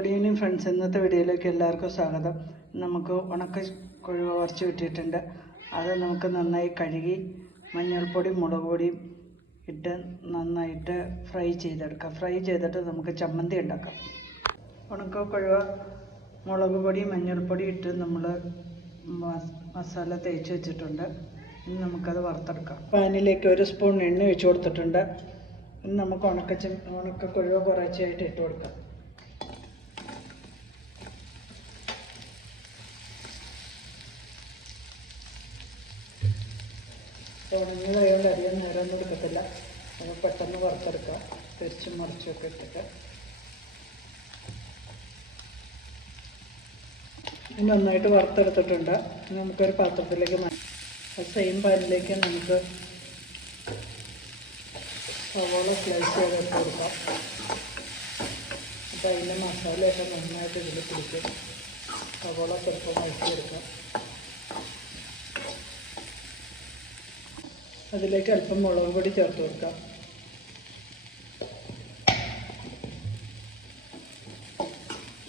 Good evening friends. ഇന്നത്തെ വീഡിയോയിലേക്ക് എല്ലാവർക്കും സ്വാഗതം. നമുക്ക് ഉണക്ക കൊഴുവ കുറച്ച് കിട്ടിയിട്ടുണ്ട്. അത് നമുക്ക് നന്നായി കഴുകി മഞ്ഞൾപ്പൊടി മുളക് പൊടിയും ഇട്ട് നന്നായിട്ട് ഫ്രൈ ചെയ്തെടുക്കാം. ഫ്രൈ ചെയ്തിട്ട് നമുക്ക് ചമ്മന്തി ഉണ്ടാക്കാം. ഉണക്ക കൊഴുവ മുളക് പൊടി മഞ്ഞൾപ്പൊടി ഇട്ട് നമ്മൾ മസാല തേച്ച് വെച്ചിട്ടുണ്ട്. ഇനി നമുക്കത് വറുത്തെടുക്കാം. പാനിലേക്ക് 1 സ്പൂൺ എണ്ണ ഒഴിച്ച് കൊടുത്തിട്ടുണ്ട്. ഇനി നമുക്ക് ഉണക്ക കൊഴുവ കുറച്ചായിട്ട് ഇട്ട് കൊടുക്കാം. ഉണങ്ങിയതായതുകൊണ്ട് അധികം നേരമൊന്നും എടുക്കത്തില്ല. നമുക്ക് പെട്ടെന്ന് വറുത്തെടുക്കാം. തിരിച്ചും മറിച്ചൊക്കെ ഇട്ടിട്ട് ഇനി നന്നായിട്ട് വറുത്തെടുത്തിട്ടുണ്ട്. ഇനി നമുക്കൊരു പാത്രത്തിലേക്ക് സെയിം പാനിലേക്ക് നമുക്ക് സവോള സ്ലൈസ് ചെയ്തിട്ട് കൊടുക്കാം. അപ്പോൾ അതിൻ്റെ മസാലയൊക്കെ നന്നായിട്ട് ഇതിൽ പിടിക്കും. സവോള സ്വല്പം വഴറ്റിയെടുക്കാം. അതിലേക്ക് അല്പം മുളക് പൊടി ചേർത്ത് കൊടുക്കാം.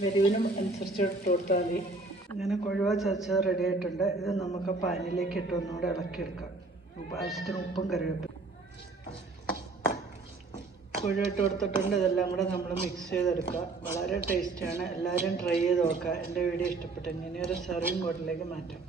എരിവിനും അനുസരിച്ച് ഇട്ട് കൊടുത്താൽ മതി. ഇങ്ങനെ കൊഴുവ ചതച്ചത് റെഡി ആയിട്ടുണ്ട്. ഇത് നമുക്ക് പാനിലേക്ക് ഇട്ട് ഒന്നുകൂടെ ഇളക്കിയെടുക്കാം. ആവശ്യത്തിന് ഉപ്പും കറിവേപ്പില കൊഴുവ ഇട്ട് കൊടുത്തിട്ടുണ്ട്. ഇതെല്ലാം കൂടെ നമ്മൾ മിക്സ് ചെയ്തെടുക്കുക. വളരെ ടേസ്റ്റിയാണ്. എല്ലാവരും ട്രൈ ചെയ്ത് നോക്കുക. എൻ്റെ വീഡിയോ ഇഷ്ടപ്പെട്ടെങ്കിൽ ഇനി ഒരു സെർവിങ് ബോട്ടിലേക്ക് മാറ്റാം.